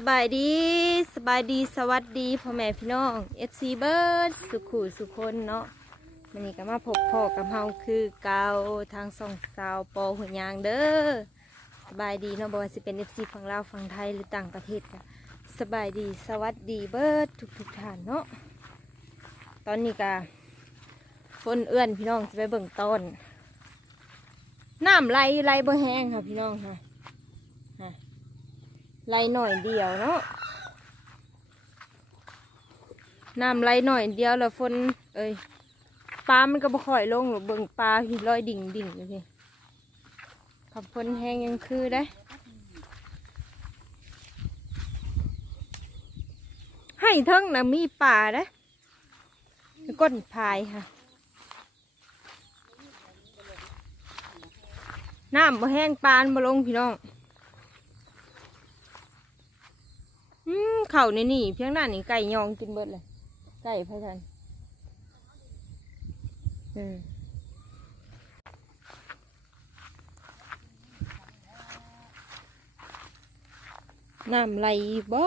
สบายดีสบายดีสวัสดีพ่อแม่พี่น้อง FC เบิร์ดสุขุสุคนเนาะมันนี้ก็มาพบพ่อกับเฮาคือเกาทางสองสาวปอหัวยางเด้อสบายดีเนาะบ่ว่าสิเป็น FC ฝั่งลาวฝั่งไทยหรือต่างประเทศก็สบายดีสวัสดีเบิร์ดทุกทุกท่านเนาะตอนนี้ก็ฝนเอื้อนพี่น้องจะไปเบิ่งต้นน้ำไหลไหลบ่แห้งค่ะพี่น้องค่ะ ไหลหน่อยเดียวเนาะน้ำไหลหน่อยเดียวแล้วฝนเอ้ยปลามันก็บ่ค่อยลงหรอกเบิ่งปลาหิลอยดิ่งดิ่งอยู่พี่ขับฝนแห้งยังคือได้ให้เทั้งนะมีป่าได้ก้นพายค่ะ น้ำบ่แห้งปลาบ่ลงพี่น้อง อืมเข่าในนี่เพียงหน้านี่ไก่ยองกินเบิดเลยไก่พะทันอืมน้ำไหลบ่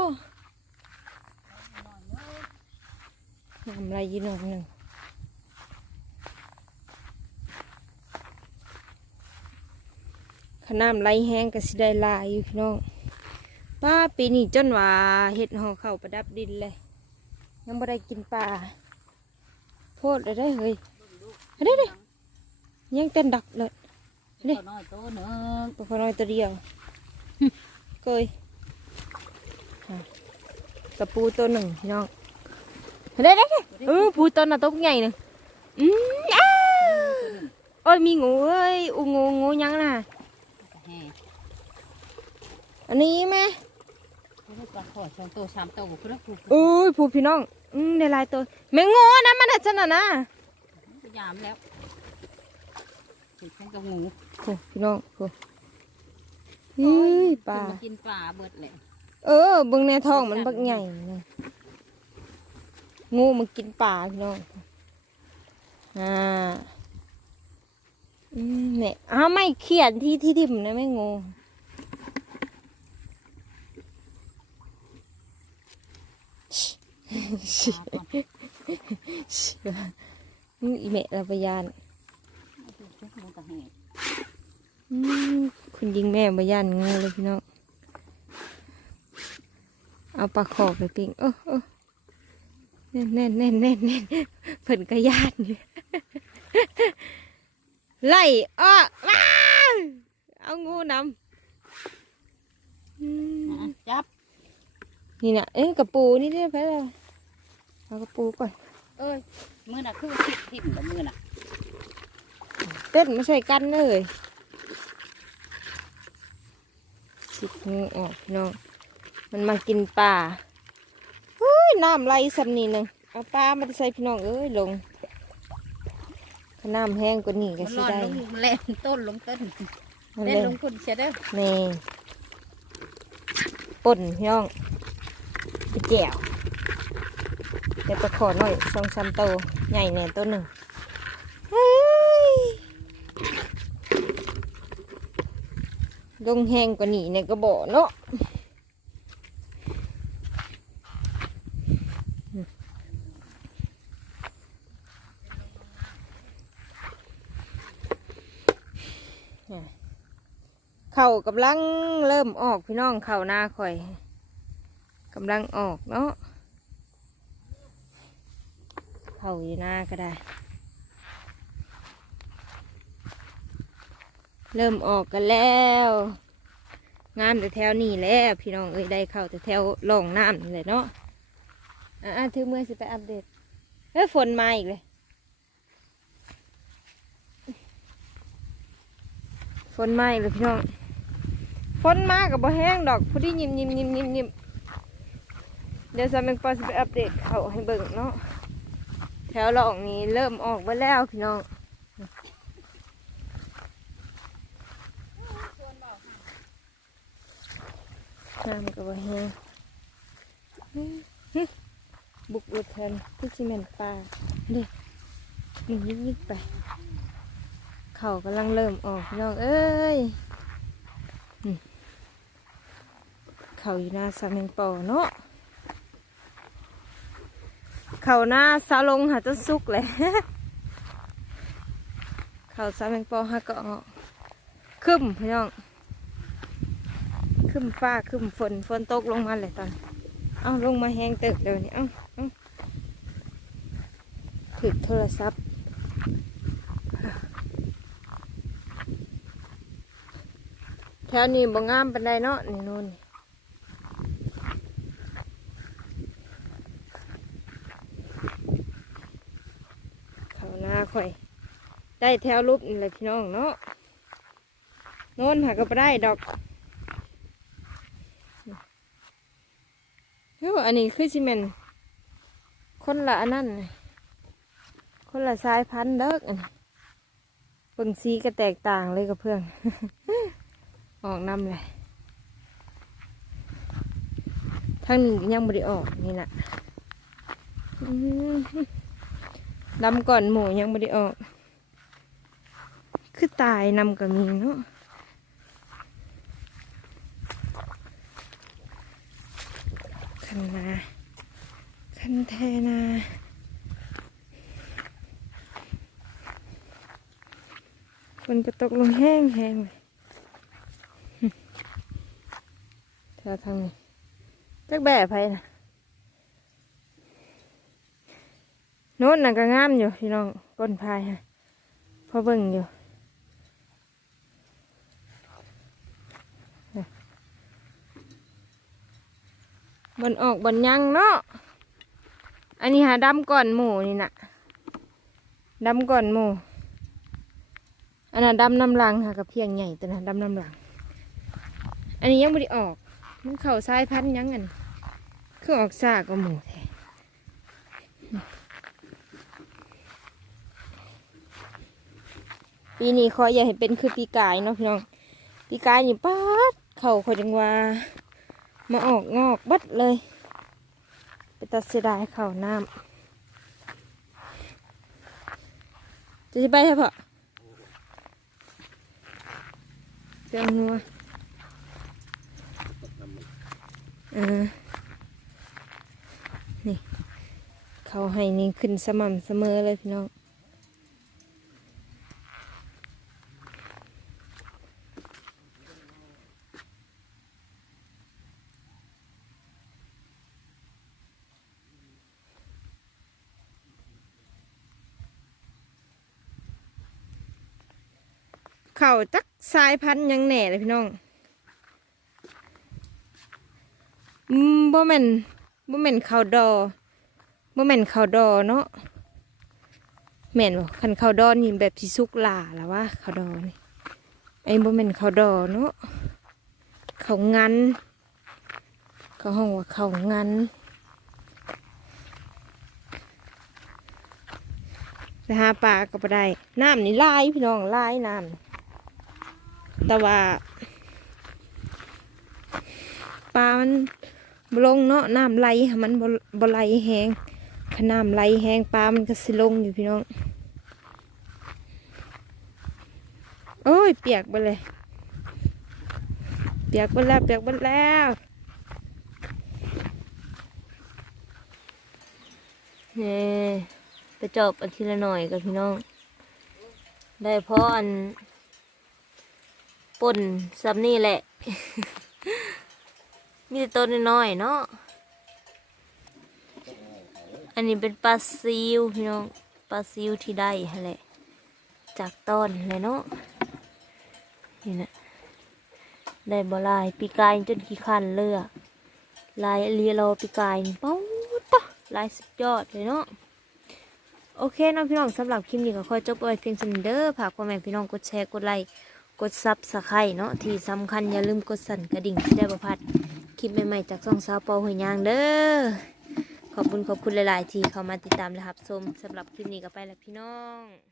น้ำไหลอยี่หนองหนึ่งขน้ำไหลแห้งก็สิได้ลายอยู่พี่น้อง ป้าปีนี้จนว่าเห็ดห่อเข้าวประดับดินเลย ยังไม่ได้กินปลาโพดเลยได้เฮ้ยเด้เด้ยังเต้นดักเลยนี่นี่น้อยโตหนึ่งปลาขน้อยตัวเดียวเกยอะกระปูตัวหนึ่งพี่น้องเด้เด้เด้เออปูตัวน่ะตัวใหญ่หนึ่งอืมอ้าโอ้ยมีงูเอ้ยอูงูงูยังน่ะแห่อันนี้ไหม คุณปลาขอสองโตสามโตคุณแล้วคุณอุ้ยผู้พี่น้อง อืมได้หลายตัวแมงโง่นะมันอะจันน่ะนะยามแล้วติดเป็นกับงูโอ้พี่น้องโอ้นี่ปลาขึ้นมากินปลาเบิดเลยเออเบิ่งในท้องมันบักใหญ่นะงูมันกินปลาพี่น้องอ่าอืมเนี่ยอ้าวไม่เขียนที่ที่ทิมนะไม่งูชิ ปลาก่ อนชิอืมอีเมะเราไปยานเอาไปเช็คมันก็แห่อืมคุณยิงแม่มาย่านงูเลยพี่น้องเอาปลาขอบไปปิ้งเออเออแน่นแน่นแน่นแน่นแน่นเพิ่นกระยานอยู่ไล่ออกว้าวเอางูนำอืมอะจับ นี่นะเอ้ยกระปูนี่ได้ไปแล้ว เอากระปูก่อนเอ้ยมือน่ะคือทิ่มทิ่มกับมือน่ะเต้นไม่ใช่กันเลยสิบงูออกพี่น้องมันมากินปลาเฮ้ยน้ำไหลสำนีหนึ่งเอาปลามาใส่พี่น้องเอ้ยลงถ้าน้ำแห้งกว่านี้ก็มันสิรอดได้ลงเล่นต้นลงต้นเอาเล่เลนยลงคุณเสียเด้อนี่ป่นพี่น้องไปแจ่วเดี๋ยวตะขอหน่อยสองสามโตวใหญ่แน่ตัวหนึ่งเฮ้ยลงแห้งกว่านี้เนี่ยก็บ่เนาะเข่ากำลังเริ่มออกพี่น้องเข่าหน้าข่อยกำลังออกเนาะ เข่าอยู่หน้าก็ได้ เริ่มออกกันแล้ว งามแต่แถวนี้แหล้วพี่น้องเอ้ยได้เข่าแต่แถวล่องน้ำนี่แหละเนาะอะถือมือสิไปอัปเดตเฮ้ยฝนมาอีกเลยฝนมาอีกเลยพี่น้องฝนมากับบ่แห้งดอกพอดียิ้มยิ้มยิ้มยิ้มยิ้มเดี๋ยวสามังปอสิไปอัปเดตเขาให้เบิ่งเนาะ แถวหลองนี้เริ่มออกมาแล้วพี่น้องน้ำกับบ่แห้งบุกอุดแทนที่ซีเมนต์ปลาเด้มันยิกยิกๆไป เขากำลังเริ่มออกพี่น้องเอ้ยเขาอยู่หน้าสามแมงปอเนาะ เขาหน้าซาลงหาต้นซุกเลยเขาสามแมงปอฮะก็ออกขึ้นพี่น้องขึ้นฟ้าขึ้นฝนฝนตกลงมาเลยตอน เอาลงมาแห้งติบเดี๋ยวนี้เอาเอาถือโทรศัพท์แถวนี้บ่งามปานใดเนาะนี่นู่นนี่เขาหน้าข่อย ได้แถวรูปนี่แหละพี่น้องเนาะโน่นหาก็บ่ได้ดอกเฮ้ยอันนี้คือซีเมนคนละอันนั้นคนละสายพันธุ์เด้ออันนี้เบิ่งสีก็แตกต่างเลยกับเพื่อนออกน้ำเลยทางนี้ยังไม่ได้ออกนี่นะอื้อหือดำก่อนหมูยังไม่ได้ออก คือตายนำกับมีเนาะคันนาคันแทนาคนก็ตกลงแห้งแห้งเลยเธอทางนี้จักแบบไปนะโน้นน่ะก็งามอยู่พี่น้องก้นพายฮะพอเบิ่งอยู่ บนออกบนยังเนาะ อันนี้หาดำก่อนหมูนี่นะดำก่อนหมูอันนั้นดำน้ำลังค่ะกับเพียงใหญ่แต่นะดำน้ำลัง อันนี้ยังไม่ได้ออก มันเข่าสายพันยังอันคือออกซากก็หมูแท้ปีนี้ขออย่าให้เป็นคือปีกายเนาะพี่น้อง ปีกายนี่ป๊าดเข่าเขาจังว่า มาออกงอกบัดเลย ไปตัดเสียดายเข่าน้ำจะไปใช่ปะเจ้างัวเออนี่ เขาให้นี่ขึ้นสม่ำเสมอเลยพี่น้อง เขาจักสายพันธุ์ยังแหน่เลยพี่น้องบ่แม่นบ่แม่นข้าวดอบ่แม่นข้าวดอเนาะแม่นบ่คันข้าวดอนี่แบบสิสุกหล่าล้ววะข้าวดอนี่ไอ้บ่แม่นข้าวดอเนาะเข้างันเขาห้องว่าข้างันไปหาปลาก็บ่ได้น้ำนี่ลายพี่น้องลายน้ำ แต่ว่าปลามันบลงเนาะน้ำไหลมันบ่ไหลแหงขน้ำไหลแหงปลามันก็สิลงอยู่พี่น้องโอ้ยเปียกไปเลย เปียกไปแล้วเปียกไปแล้วเนี่ไปจบอันทีละหน่อยกับพี่น้อง ได้เพราะอัน ป่นซับนี่แหละ มีแต่ต้นน้อยๆเนาะ อันนี้เป็นปลาซิวพี่น้อง ปลาซิวที่ได้แหละ จากต้นเลยเนาะ นี่นะได้บ่ลายปีกายจนขี้คันเลือกลายเรียรอปีกายนี่เป้าตะลายสุดยอดเลยเนาะโอเคน้องพี่น้องสำหรับคลิปนี้ก็ขอจบไว้เพียงเท่านี้เด้อฝากพ่อแม่พี่น้องกดแชร์กดไลค์ กดซับสไครเนาะที่สำคัญอย่าลืมกดสั่นกระดิ่งที่ได้ประพัดคลิปใหม่ๆจากซ่องสาวปอหอยยางเด้อขอบคุณขอบคุณหลายๆ ที่เข้ามาติดตามและรับชมสำหรับคลิปนี้ก็ไปแล้วพี่น้อง